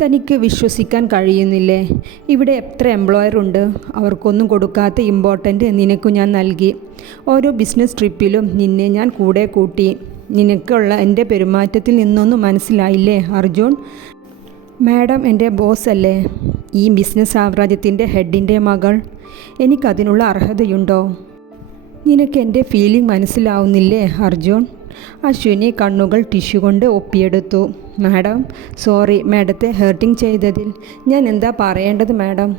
തനിക്ക് വിശ്വസിക്കാൻ കഴിയുന്നില്ലേ? ഇവിടെ എത്ര എംപ്ലോയർ ഉണ്ട്, അവർക്കൊന്നും കൊടുക്കാത്ത ഇമ്പോർട്ടൻ്റ് നിനക്കു ഞാൻ നൽകി. ഓരോ ബിസിനസ് ട്രിപ്പിലും നിന്നെ ഞാൻ കൂടെ കൂട്ടി. നിനക്കുള്ള എൻ്റെ പെരുമാറ്റത്തിൽ നിന്നൊന്നും മനസ്സിലായില്ലേ അർജുൻ? മാഡം എൻ്റെ ബോസ് അല്ലേ? ഈ ബിസിനസ് സാമ്രാജ്യത്തിൻ്റെ ഹെഡിൻ്റെ മകൾ. എനിക്കതിനുള്ള അർഹതയുണ്ടോ? നിനക്ക് എൻ്റെ ഫീലിംഗ് മനസ്സിലാവുന്നില്ലേ അർജുൻ? അശ്വിനി കണ്ണുകൾ ടിഷ്യൂ കൊണ്ട് ഒപ്പിയെടുത്തു. മാഡം, സോറി മാഡത്തെ ഹേർട്ടിങ് ചെയ്തതിൽ. ഞാൻ എന്താ പറയേണ്ടത് മാഡം?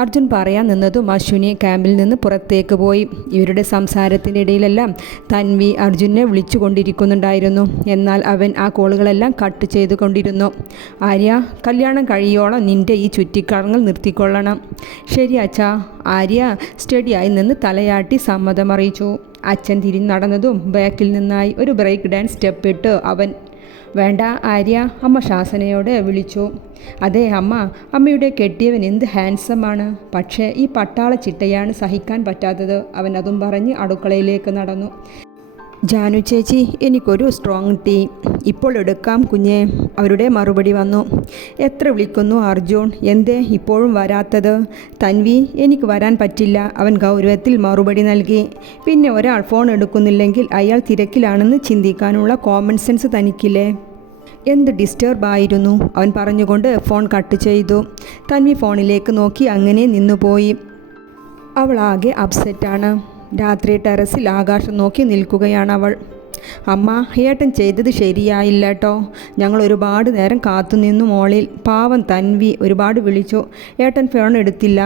അർജുൻ പറയാൻ നിന്നതും അശ്വിനി ക്യാമ്പിൽ നിന്ന് പുറത്തേക്ക് പോയി. ഇവരുടെ സംസാരത്തിനിടയിലെല്ലാം തൻവി അർജുനെ വിളിച്ചു കൊണ്ടിരിക്കുന്നുണ്ടായിരുന്നു. എന്നാൽ അവൻ ആ കോളുകളെല്ലാം കട്ട് ചെയ്തുകൊണ്ടിരുന്നു. ആര്യ, കല്യാണം കഴിയോളം നിൻ്റെ ഈ ചുറ്റിക്കറങ്ങൽ നിർത്തിക്കൊള്ളണം. ശരി അച്ഛാ. ആര്യ സ്റ്റഡിയായി നിന്ന് തലയാട്ടി സമ്മതമറിയിച്ചു. അച്ഛൻ തിരിഞ്ഞു നടന്നതും ബാക്കിൽ നിന്നായി ഒരു ബ്രേക്ക് ഡാൻസ് സ്റ്റെപ്പ് ഇട്ട് അവൻ. വേണ്ട ആര്യ, അമ്മ ശാസനയോടെ വിളിച്ചു. അതെ അമ്മ, അമ്മയുടെ കെട്ടിയവൻ എന്ത് ഹാൻസമാണ്. പക്ഷേ ഈ പട്ടാള ചിട്ടയാണ് സഹിക്കാൻ പറ്റാത്തത്. അവൻ അതും പറഞ്ഞ് അടുക്കളയിലേക്ക് നടന്നു. ജാനു ചേച്ചി, എനിക്കൊരു സ്ട്രോങ് ടീ. ഇപ്പോൾ എടുക്കാം കുഞ്ഞേ. അവരുടെ മറുപടി വന്നു. എത്ര വിളിക്കുന്നു അർജുൻ, എന്തേ ഇപ്പോഴും വരാത്തത്? തൻവി, എനിക്ക് വരാൻ പറ്റില്ല, അവൻ ഗൗരവത്തിൽ മറുപടി നൽകി. പിന്നെ ഒരാൾ ഫോൺ എടുക്കുന്നില്ലെങ്കിൽ അയാൾ തിരക്കിലാണെന്ന് ചിന്തിക്കാനുള്ള കോമൺ സെൻസ് തനിക്കില്ലേ? എന്ത് ഡിസ്റ്റർബ് ആയിരുന്നു, അവൻ പറഞ്ഞുകൊണ്ട് ഫോൺ കട്ട് ചെയ്തു. തൻവി ഫോണിലേക്ക് നോക്കി അങ്ങനെ നിന്നുപോയി. അവളാകെ അപ്സെറ്റാണ്. രാത്രി ടെറസിൽ ആകാശം നോക്കി നിൽക്കുകയാണവൾ. അമ്മ, ഏട്ടൻ ചെയ്തത് ശരിയായില്ല കേട്ടോ. ഞങ്ങൾ ഒരുപാട് നേരം കാത്തുനിന്നു മോളിൽ. പാവം തൻവി ഒരുപാട് വിളിച്ചു, ഏട്ടൻ ഫോൺ എടുത്തില്ല.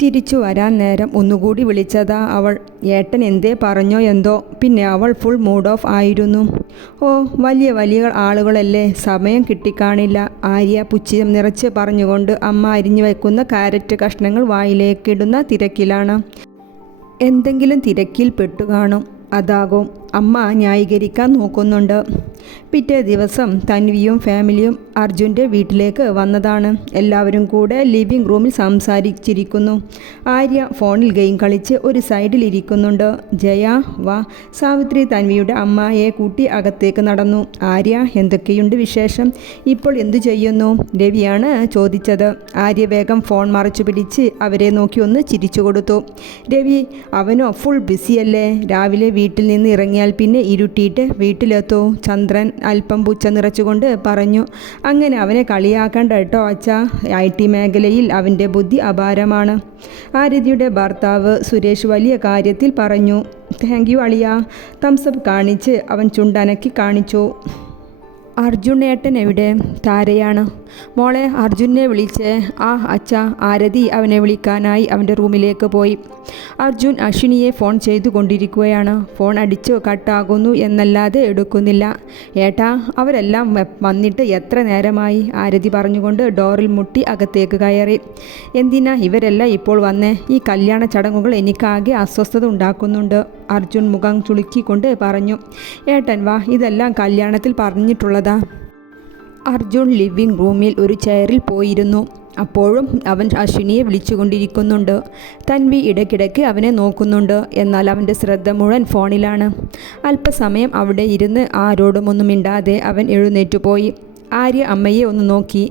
തിരിച്ചു വരാൻ നേരം ഒന്നുകൂടി വിളിച്ചതാ അവൾ. ഏട്ടൻ എന്തേ പറഞ്ഞോ എന്തോ. പിന്നെ അവൾ ഫുൾ മൂഡ് ഓഫ് ആയിരുന്നു. ഓ, വലിയ വലിയ ആളുകളല്ലേ, സമയം കിട്ടിക്കാണില്ല. ആര്യ പുച്ഛം നിറച്ച് പറഞ്ഞുകൊണ്ട് അമ്മ അരിഞ്ഞു വയ്ക്കുന്ന കാരറ്റ് കഷ്ണങ്ങൾ വായിലേക്കിടുന്ന തിരക്കിലാണ്. എന്തെങ്കിലും തിരക്കിൽ പെട്ടുകാണും, അതാകും. അമ്മ ന്യായീകരിക്കാൻ നോക്കുന്നുണ്ട്. പിറ്റേ ദിവസം തൻവിയും ഫാമിലിയും അർജുൻ്റെ വീട്ടിലേക്ക് വന്നതാണ്. എല്ലാവരും കൂടെ ലിവിംഗ് റൂമിൽ സംസാരിച്ചിരിക്കുന്നു. ആര്യ ഫോണിൽ ഗെയിം കളിച്ച് ഒരു സൈഡിലിരിക്കുന്നുണ്ട്. ജയ, വാ. സാവിത്രി തൻവിയുടെ അമ്മയെ കൂട്ടി അകത്തേക്ക് നടന്നു. ആര്യ, എന്തൊക്കെയുണ്ട് വിശേഷം? ഇപ്പോൾ എന്തു ചെയ്യുന്നു? രവിയാണ് ചോദിച്ചത്. ആര്യ വേഗം ഫോൺ മറച്ചു പിടിച്ച് അവരെ നോക്കി ഒന്ന് ചിരിച്ചു കൊടുത്തു. രവി, അവനോ ഫുൾ ബിസിയല്ലേ. രാവിലെ വീട്ടിൽ നിന്ന് ഇറങ്ങിയാൽ പിന്നെ ഇരുട്ടിയിട്ട് വീട്ടിലെത്തൂ. ചന്ദ്രൻ അല്പം പുച്ഛ നിറച്ചുകൊണ്ട് പറഞ്ഞു. അങ്ങനെ അവനെ കളിയാക്കണ്ട കേട്ടോ അച്ഛാ. IT മേഖലയിൽ അവൻ്റെ ബുദ്ധി അപാരമാണ്. ആരതിയുടെ ഭർത്താവ് സുരേഷ് വലിയ കാര്യത്തിൽ പറഞ്ഞു. താങ്ക് യു അളിയ. തംസപ്പ് കാണിച്ച് അവൻ ചുണ്ടനക്കി കാണിച്ചു. അർജുൻ ഏട്ടൻ എവിടെ? താരയാണ്. മോളെ, അർജുനെ വിളിച്ചേ. അച്ഛാ. ആരതി അവനെ വിളിക്കാനായി അവൻ്റെ റൂമിലേക്ക് പോയി. അർജുൻ അശ്വിനിയെ ഫോൺ ചെയ്തുകൊണ്ടിരിക്കുകയാണ്. ഫോൺ അടിച്ചു കട്ടാകുന്നു എന്നല്ലാതെ എടുക്കുന്നില്ല. ഏട്ടാ, അവരെല്ലാം വന്നിട്ട് എത്ര നേരമായി? ആരതി പറഞ്ഞുകൊണ്ട് ഡോറിൽ മുട്ടി അകത്തേക്ക് കയറി. എന്തിനാ ഇവരെല്ലാം ഇപ്പോൾ വന്നേ? ഈ കല്യാണ ചടങ്ങുകൾ എനിക്കാകെ അസ്വസ്ഥത ഉണ്ടാക്കുന്നുണ്ട്. അർജുൻ മുഖം ചുളുക്കിക്കൊണ്ട് പറഞ്ഞു. ഏട്ടൻ വാ, ഇതെല്ലാം കല്യാണത്തിൽ പറഞ്ഞിട്ടുള്ളതാ. അർജുൻ ലിവിംഗ് റൂമിൽ ഒരു ചെയറിൽ പോയിരുന്നു. അപ്പോഴും അവൻ അശ്വിനിയെ വിളിച്ചുകൊണ്ടിരിക്കുന്നുണ്ട്. തൻവി ഇടയ്ക്കിടയ്ക്ക് അവനെ നോക്കുന്നുണ്ട്. എന്നാൽ അവൻ്റെ ശ്രദ്ധ മുഴുവൻ ഫോണിലാണ്. അല്പസമയം അവിടെ ഇരുന്ന് ആരോടും ഒന്നും മിണ്ടാതെ അവൻ എഴുന്നേറ്റുപോയി. ആര്യ അമ്മയെ ഒന്ന് നോക്കി.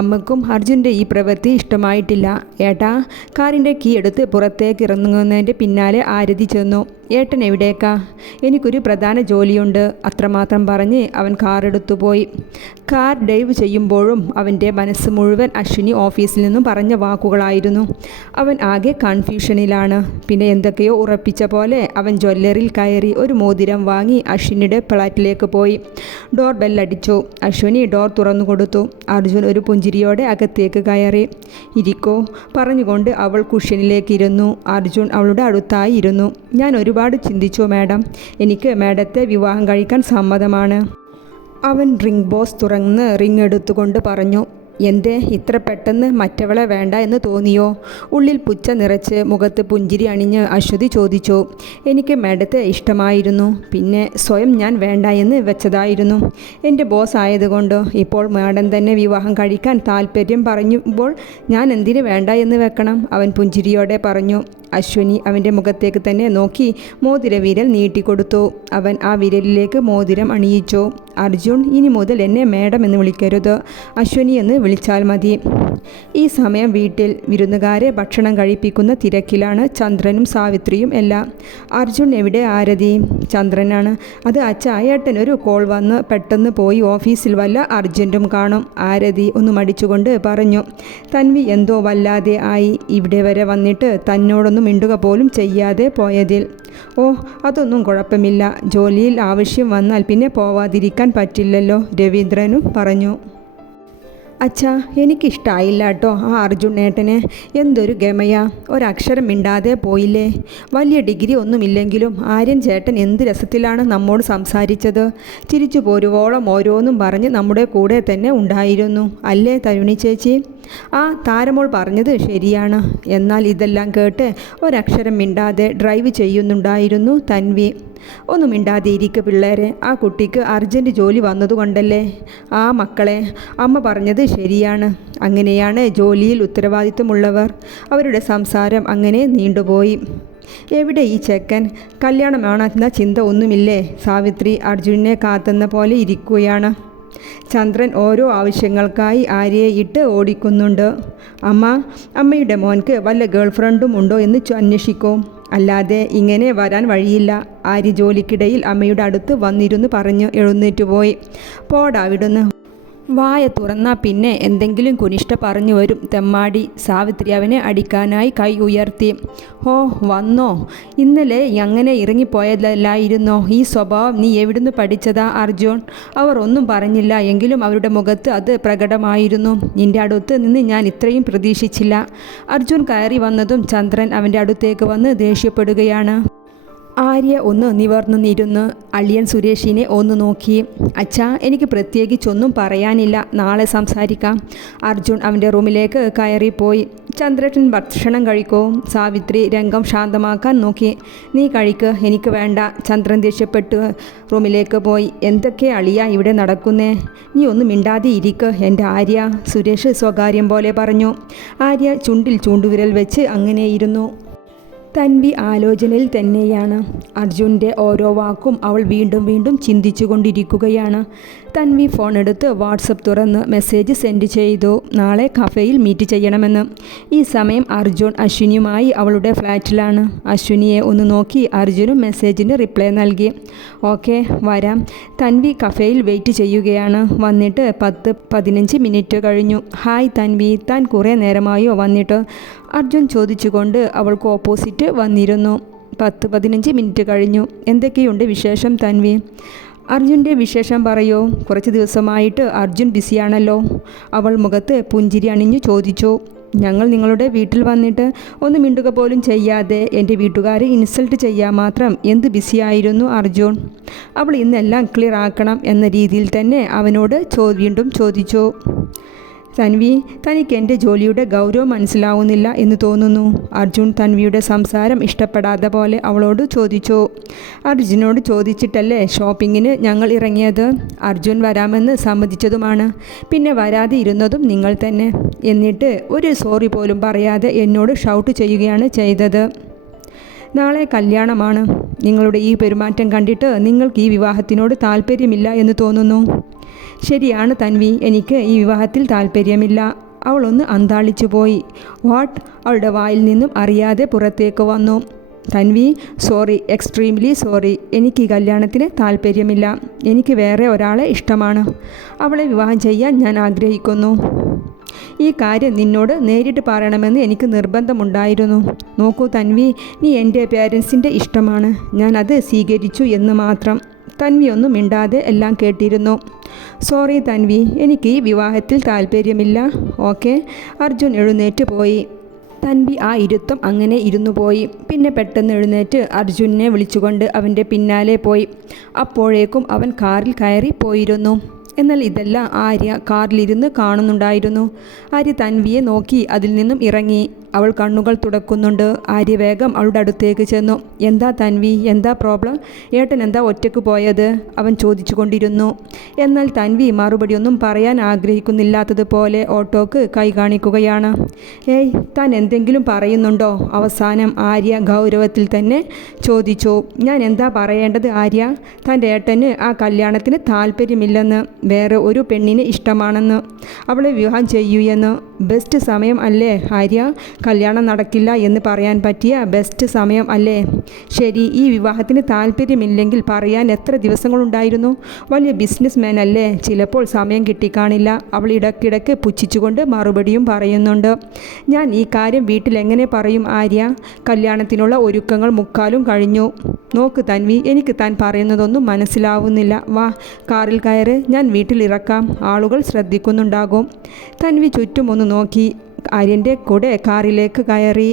അമ്മയ്ക്കും അർജുൻ്റെ ഈ പ്രവൃത്തി ഇഷ്ടമായിട്ടില്ല. ഏട്ടാ, കാറിൻ്റെ കീ എടുത്ത് പുറത്തേക്ക് ഇറങ്ങുന്നതിൻ്റെ പിന്നാലെ ആരതി ചെന്നു. ഏട്ടൻ എവിടേക്കാ? എനിക്കൊരു പ്രധാന ജോലിയുണ്ട്, അത്രമാത്രം പറഞ്ഞ് അവൻ കാറെടുത്തു പോയി. കാർ ഡ്രൈവ് ചെയ്യുമ്പോഴും അവൻ്റെ മനസ്സ് മുഴുവൻ അശ്വിനി ഓഫീസിൽ നിന്നും പറഞ്ഞ വാക്കുകളായിരുന്നു. അവൻ ആകെ കൺഫ്യൂഷനിലാണ്. പിന്നെ എന്തൊക്കെയോ ഉറപ്പിച്ച പോലെ അവൻ ജ്വല്ലറിയിൽ കയറി ഒരു മോതിരം വാങ്ങി അശ്വിനിയുടെ ഫ്ലാറ്റിലേക്ക് പോയി. ഡോർ ബെല്ലടിച്ചു. അശ്വിനി ഡോർ തുറന്നു കൊടുത്തു. അർജുൻ ഒരു പുഞ്ചിരിയോടെ അകത്തേക്ക് കയറി. ഇരിക്കോ പറഞ്ഞുകൊണ്ട് അവൾ കുഷ്യനിലേക്ക് ഇരുന്നു. അർജുൻ അവളുടെ അടുത്തായി ഇരുന്നു. ഞാൻ ഒരുപാട് ചിന്തിച്ചു മാഡം. എനിക്ക് മാഡത്തെ വിവാഹം കഴിക്കാൻ സമ്മതമാണ്. അവൻ റിംഗ് ബോസ് തുറന്ന് റിംഗ് എടുത്തുകൊണ്ട് പറഞ്ഞു. എന്തേ ഇത്ര പെട്ടെന്ന് മറ്റവളെ വേണ്ട എന്ന് തോന്നിയോ? ഉള്ളിൽ പുച്ഛ നിറച്ച് മുഖത്ത് പുഞ്ചിരി അണിഞ്ഞ് അശ്വതി ചോദിച്ചു. എനിക്ക് മാഡത്തെ ഇഷ്ടമായിരുന്നു. പിന്നെ സ്വയം ഞാൻ വേണ്ട എന്ന് വെച്ചതായിരുന്നു. എൻ്റെ ബോസ് ആയതുകൊണ്ട് ഇപ്പോൾ മാഡം തന്നെ വിവാഹം കഴിക്കാൻ താല്പര്യം പറഞ്ഞുമ്പോൾ ഞാൻ എന്തിനു വേണ്ട എന്ന് വെക്കണം? അവൻ പുഞ്ചിരിയോടെ പറഞ്ഞു. അശ്വിനി അവൻ്റെ മുഖത്തേക്ക് തന്നെ നോക്കി മോതിരവിരൽ നീട്ടിക്കൊടുത്തു. അവൻ ആ വിരലിലേക്ക് മോതിരം അണിയിച്ചു. അർജുൻ, ഇനി മുതൽ എന്നെ മാഡം എന്ന് വിളിക്കരുത്, അശ്വിനി എന്ന് വിളിച്ചാൽ മതി. ഈ സമയം വീട്ടിൽ വിരുന്നുകാരെ ഭക്ഷണം കഴിപ്പിക്കുന്ന തിരക്കിലാണ് ചന്ദ്രനും സാവിത്രിയും എല്ലാം. അർജുൻ എവിടെ ആരതി? ചന്ദ്രനാണ്. അത് അച്ഛാ, ഏട്ടനൊരു കോൾ വന്ന് പെട്ടെന്ന് പോയി, ഓഫീസിൽ വല്ല അർജൻറ്റും കാണും. ആരതി ഒന്ന് മടിച്ചുകൊണ്ട് പറഞ്ഞു. തൻവി എന്തോ വല്ലാതെ ആയി. ഇവിടെ വരെ വന്നിട്ട് തന്നോടൊന്നും മിണ്ടുക പോലും ചെയ്യാതെ പോയതിൽ. ഓ, അതൊന്നും കുഴപ്പമില്ല. ജോലിയിൽ ആവശ്യം വന്നാൽ പിന്നെ പോവാതിരിക്കാൻ പറ്റില്ലല്ലോ, രവീന്ദ്രനും പറഞ്ഞു. അച്ഛാ, എനിക്കിഷ്ടമായില്ല കേട്ടോ ആ അർജുനേട്ടനെ. എന്തൊരു ഗമയാ, ഒരക്ഷരം മിണ്ടാതെ പോയില്ലേ. വലിയ ഡിഗ്രി ഒന്നുമില്ലെങ്കിലും ആര്യൻ ചേട്ടൻ എന്ത് രസത്തിലാണ് നമ്മോട് സംസാരിച്ചത്. ചിരിച്ചു പോരുവോളം ഓരോന്നും പറഞ്ഞ് നമ്മുടെ കൂടെ തന്നെ ഉണ്ടായിരുന്നു അല്ലേ തരുണി ചേച്ചി? ആ താരമോൾ പറഞ്ഞത് ശരിയാണ്. എന്നാൽ ഇതെല്ലാം കേട്ട് ഒരക്ഷരം മിണ്ടാതെ ഡ്രൈവ് ചെയ്യുന്നുണ്ടായിരുന്നു തൻവി. ഒന്നും മിണ്ടാതെ ഇരിക്ക് പിള്ളേരെ, ആ കുട്ടിക്ക് അർജൻറ്റ് ജോലി വന്നതുകൊണ്ടല്ലേ. ആ മക്കളെ, അമ്മ പറഞ്ഞത് ശരിയാണ്. അങ്ങനെയാണ് ജോലിയിൽ ഉത്തരവാദിത്വമുള്ളവർ. അവരുടെ സംസാരം അങ്ങനെ നീണ്ടുപോയി. എവിടെ ഈ ചെക്കൻ? കല്യാണമാണെന്ന ചിന്ത ഒന്നുമില്ലേ? സാവിത്രി അർജുനെ കാത്തുന്ന പോലെ ഇരിക്കുകയാണ്. ചന്ദ്രൻ ഓരോ ആവശ്യങ്ങൾക്കായി ആര്യയെ ഇട്ട് ഓടിക്കുന്നുണ്ട്. അമ്മയുടെ മോൻക്ക് വല്ല ഗേൾ ഫ്രണ്ടും ഉണ്ടോ എന്ന് അന്വേഷിക്കൂ. അല്ലാതെ ഇങ്ങനെ വരാൻ വഴിയില്ല. ആര്യ ജോലിക്കിടയിൽ അമ്മയുടെ അടുത്ത് വന്നിരുന്നു പറഞ്ഞ് എഴുന്നേറ്റുപോയി. പോടാവിടുന്ന്. വായ തുറന്നാൽ പിന്നെ എന്തെങ്കിലും കുനിഷ്ഠ പറഞ്ഞു വരും തെമ്മാടി. സാവിത്രി അവനെ അടിക്കാനായി കൈ ഉയർത്തി. ഓ, വന്നോ? ഇന്നലെ അങ്ങനെ ഇറങ്ങിപ്പോയതല്ലായിരുന്നോ ഈ സ്വഭാവം? നീ എവിടുന്ന് പഠിച്ചതാ അർജുൻ? അവർ ഒന്നും പറഞ്ഞില്ല, എങ്കിലും അവരുടെ മുഖത്ത് അത് പ്രകടമായിരുന്നു. നിന്റെ അടുത്ത് നിന്ന് ഞാൻ ഇത്രയും പ്രതീക്ഷിച്ചില്ല. അർജുൻ കയറി വന്നതും ചന്ദ്രൻ അവൻ്റെ അടുത്തേക്ക് വന്ന് ദേഷ്യപ്പെടുകയാണ്. ആര്യ ഒന്ന് നിവർന്നിരുന്ന് അളിയൻ സുരേഷിനെ ഒന്ന് നോക്കി. അച്ഛാ, എനിക്ക് പ്രത്യേകിച്ചൊന്നും പറയാനില്ല, നാളെ സംസാരിക്കാം. അർജുൻ അവൻ്റെ റൂമിലേക്ക് കയറിപ്പോയി. ചന്ദ്രൻ ഭക്ഷണം കഴിക്കോ? സാവിത്രി രംഗം ശാന്തമാക്കാൻ നോക്കി. നീ കഴിക്ക്, എനിക്ക് വേണ്ട. ചന്ദ്രൻ ദേഷ്യപ്പെട്ട് റൂമിലേക്ക് പോയി. എന്തൊക്കെ അളിയ ഇവിടെ നടക്കുന്നേ? നീ ഒന്നും മിണ്ടാതെ ഇരിക്ക് എൻ്റെ ആര്യ, സുരേഷ് സ്വകാര്യം പോലെ പറഞ്ഞു. ആര്യ ചുണ്ടിൽ ചൂണ്ടുവിരൽ വെച്ച് അങ്ങനെയിരുന്നു. തൻവി ആലോചനയിൽ തന്നെയാണ്. അർജുൻ്റെ ഓരോ വാക്കും അവൾ വീണ്ടും വീണ്ടും ചിന്തിച്ചു കൊണ്ടിരിക്കുകയാണ്. തൻവി ഫോൺ എടുത്ത് വാട്സപ്പ് തുറന്ന് മെസ്സേജ് സെൻഡ് ചെയ്തു, നാളെ കഫേയിൽ മീറ്റ് ചെയ്യണമെന്ന്. ഈ സമയം അർജുൻ അശ്വിനിയുമായി അവളുടെ ഫ്ലാറ്റിലാണ്. അശ്വിനിയെ ഒന്ന് നോക്കി അർജുനും മെസ്സേജിന് റിപ്ലൈ നൽകി. ഓക്കെ, വരാം. തൻവി കഫേയിൽ വെയിറ്റ് ചെയ്യുകയാണ്. വന്നിട്ട് 10-15 മിനിറ്റ് കഴിഞ്ഞു. ഹായ് തൻവി, താൻ കുറേ നേരമായോ വന്നിട്ട്? അർജുൻ ചോദിച്ചുകൊണ്ട് അവൾക്ക് ഓപ്പോസിറ്റ് വന്നിരുന്നു. 10-15 മിനിറ്റ് കഴിഞ്ഞു. എന്തൊക്കെയുണ്ട് വിശേഷം തൻവി? അർജുൻ്റെ വിശേഷം പറയൂ. കുറച്ച് ദിവസമായിട്ട് അർജുൻ ബിസിയാണല്ലോ. അവൾ മുഖത്ത് പുഞ്ചിരി അണിഞ്ഞു ചോദിച്ചു. ഞങ്ങൾ നിങ്ങളുടെ വീട്ടിൽ വന്നിട്ട് ഒന്ന് മിണ്ടുക പോലും ചെയ്യാതെ എൻ്റെ വീട്ടുകാരെ ഇൻസൾട്ട് ചെയ്യാൻ മാത്രം എന്ത് ബിസിയായിരുന്നു അർജുൻ? അവൾ ഇന്നെല്ലാം ക്ലിയർ ആക്കണം എന്ന രീതിയിൽ തന്നെ അവനോട് വീണ്ടും ചോദിച്ചു. തൻവി, തനിക്ക് എൻ്റെ ജോലിയുടെ ഗൗരവം മനസ്സിലാവുന്നില്ല എന്ന് തോന്നുന്നു. അർജുൻ തൻവിയുടെ സംസാരം ഇഷ്ടപ്പെടാത്ത പോലെ അവളോട് ചോദിച്ചു. അർജുനോട് ചോദിച്ചിട്ടല്ലേ ഷോപ്പിങ്ങിന് ഞങ്ങൾ ഇറങ്ങിയത്? അർജുൻ വരാമെന്ന് സമ്മതിച്ചതുമാണ്. പിന്നെ വരാതെ ഇരുന്നതും നിങ്ങൾ തന്നെ. എന്നിട്ട് ഒരു സോറി പോലും പറയാതെ എന്നോട് ഷൗട്ട് ചെയ്യുകയാണ് ചെയ്തത്. നാളെ കല്യാണമാണ്. നിങ്ങളുടെ ഈ പെരുമാറ്റം കണ്ടിട്ട് നിങ്ങൾക്ക് ഈ വിവാഹത്തിനോട് താല്പര്യമില്ല എന്ന് തോന്നുന്നു. ശരിയാണ് തൻവി, എനിക്ക് ഈ വിവാഹത്തിൽ താല്പര്യമില്ല. അവളൊന്ന് അന്താളിച്ചു പോയി. വാട്ട്? അവളുടെ വായിൽ നിന്നും അറിയാതെ പുറത്തേക്ക് വന്നു. Tanvi, sorry, extremely sorry. എനിക്ക് ഈ കല്യാണത്തിന് താല്പര്യമില്ല. എനിക്ക് വേറെ ഒരാളെ ഇഷ്ടമാണ്. അവളെ വിവാഹം ചെയ്യാൻ ഞാൻ ആഗ്രഹിക്കുന്നു. ഈ കാര്യം നിന്നോട് നേരിട്ട് പറയണമെന്ന് എനിക്ക് നിർബന്ധമുണ്ടായിരുന്നു. നോക്കൂ തൻവി, നീ എൻ്റെ പേരൻസിൻ്റെ ഇഷ്ടമാണ്. ഞാൻ അത് സ്വീകരിച്ചു എന്ന് മാത്രം. തൻവി ഒന്നും മിണ്ടാതെ എല്ലാം കേട്ടിരുന്നു. സോറി തൻവി, എനിക്ക് ഈ വിവാഹത്തിൽ താല്പര്യമില്ല. ഓക്കെ. അർജുൻ എഴുന്നേറ്റ് പോയി. തൻവി ആ ഇരുത്തം അങ്ങനെ ഇരുന്നു പോയി. പിന്നെ പെട്ടെന്ന് എഴുന്നേറ്റ് അർജുനെ വിളിച്ചുകൊണ്ട് അവൻ്റെ പിന്നാലെ പോയി. അപ്പോഴേക്കും അവൻ കാറിൽ കയറി പോയിരുന്നു. എന്നാൽ ഇതെല്ലാം ആര്യ കാറിലിരുന്ന് കാണുന്നുണ്ടായിരുന്നു. ആര്യ തൻവിയെ നോക്കി അതിൽ നിന്നും ഇറങ്ങി. അവൾ കണ്ണുകൾ തുടക്കുന്നുണ്ട്. ആര്യ വേഗം അവളുടെ അടുത്തേക്ക് ചെന്നു. എന്താ തൻവി, എന്താ പ്രോബ്ലം? ഏട്ടൻ എന്താ ഒറ്റയ്ക്ക് പോയത്? അവൻ ചോദിച്ചു കൊണ്ടിരുന്നു. എന്നാൽ തൻവി മറുപടിയൊന്നും പറയാൻ ആഗ്രഹിക്കുന്നില്ലാത്തതുപോലെ ഓട്ടോക്ക് കൈ കാണിക്കുകയാണ്. ഏയ്, താൻ എന്തെങ്കിലും പറയുന്നുണ്ടോ? അവസാനം ആര്യ ഗൗരവത്തിൽ തന്നെ ചോദിച്ചു. ഞാൻ എന്താ പറയേണ്ടത് ആര്യ? തൻ്റെ ഏട്ടന് ആ കല്യാണത്തിന് താല്പര്യമില്ലെന്ന്. വേറെ ഒരു പെണ്ണിനെ ഇഷ്ടമാണെന്ന്, അവളെ വിവാഹം ചെയ്യൂ എന്ന്. ബെസ്റ്റ് സമയം അല്ലേ ആര്യ? കല്യാണം നടക്കില്ല എന്ന് പറയാൻ പറ്റിയ ബെസ്റ്റ് സമയം അല്ലേ? ശരി, ഈ വിവാഹത്തിന് താല്പര്യമില്ലെങ്കിൽ പറയാൻ എത്ര ദിവസങ്ങളുണ്ടായിരുന്നു? വലിയ ബിസിനസ് മാൻ അല്ലേ, ചിലപ്പോൾ സമയം കിട്ടിക്കാണില്ല. അവൾ ഇടയ്ക്കിടയ്ക്ക് പുച്ഛിച്ചുകൊണ്ട് മറുപടിയും പറയുന്നുണ്ട്. ഞാൻ ഈ കാര്യം വീട്ടിൽ എങ്ങനെ പറയും ആര്യ? കല്യാണത്തിനുള്ള ഒരുക്കങ്ങൾ മുക്കാലും കഴിഞ്ഞു. നോക്ക് തൻവി, എനിക്ക് താൻ പറയുന്നതൊന്നും മനസ്സിലാവുന്നില്ല. വാ, കാറിൽ കയറ്, ഞാൻ വീട്ടിലിറക്കാം, ആളുകൾ ശ്രദ്ധിക്കുന്നുണ്ടാകും. തൻവി ചുറ്റുമൊന്ന് നോക്കി ആര്യൻ്റെ കൂടെ കാറിലേക്ക് കയറി.